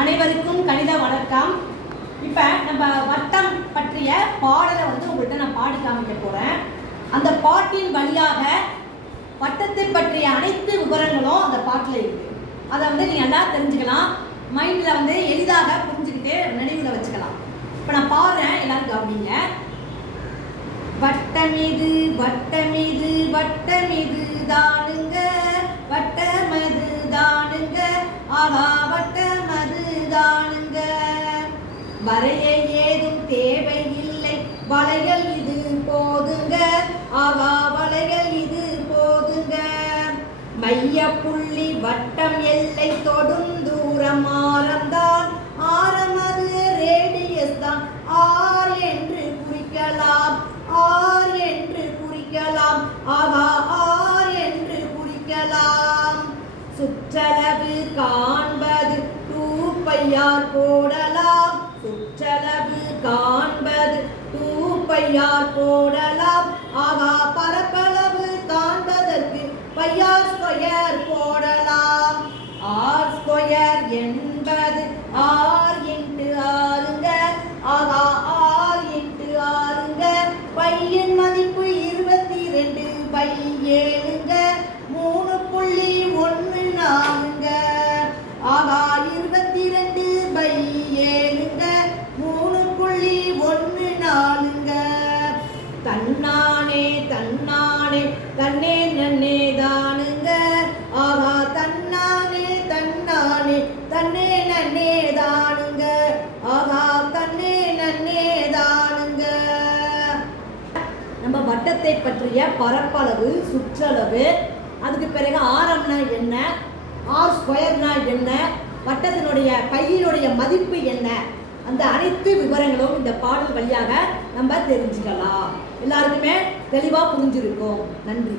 அனைவருக்கும் கணித வணக்கம். இப்போ நம்ம வட்டம் பற்றிய பாடலை உங்கள்கிட்ட நான் பாடி காமிக்க போகிறேன். அந்த பாட்டின் வழியாக வட்டத்தை பற்றிய அனைத்து விவரங்களும் அந்த பாட்டில் இருக்குது. அதை நீங்கள் எல்லாம் தெரிஞ்சுக்கலாம், மைண்டில் எளிதாக புரிஞ்சுக்கிட்டு நினைவில் வச்சுக்கலாம். இப்போ நான் பாடுறேன், எல்லாரும் கவனிங்க. வட்டமிது வட்டமிது வட்டமிது தானுங்க, வட்டமது தானுங்க, ஆகா வட்டமது தானுங்க. வரைய ஏதும் தேவையில்லை, வளையல் இது போதுங்க, ஆகா வளையல் இது போதுங்க. மைய புள்ளி வட்டம் எல்லை தொடும் தூரம் ஆரம்தான், ஆரமது ரேடியஸ் தான், ஆர் என்று குறிக்கலாம், ஆர் என்று குறிக்கலாம், ஆகா ஆர் என்று குறிக்கலாம். சுற்றளவு காண்பது 2πr போடலாம், சுற்றளவு காண்பது 2πr போடலாம், ஆகா பரப்பளவு காண்பதற்கு πr² போடலாம். r² என்பது r இன்ட்டு ஆறுங்க, ஆகா r இன்ட்டு ஆறுங்க. பையின் மதிப்பு 22/7ங்க, 3.14ங்க, ஆகா 22/7ங்க, 3.14ங்க. தன்னானே தன்னானே தன்னே நன்னே தானுங்க, ஆகா தன்னானே தன்னானே தன்னே நன்னே தானுங்க, ஆகா தன்னே நன்னே தானுங்க. நம்ம வட்டத்தை பற்றிய பரப்பளவு, சுற்றளவு, அதுக்கு பிறகு ஆரம்னா என்ன, r² என்ன, வட்டத்தினுடைய பையினுடைய மதிப்பு என்ன, அந்த அனைத்து விவரங்களும் இந்த பாடல் வழியாக நம்ம தெரிஞ்சுக்கலாம். எல்லாருக்குமே தெளிவாக புரிஞ்சிருக்கும். நன்றி.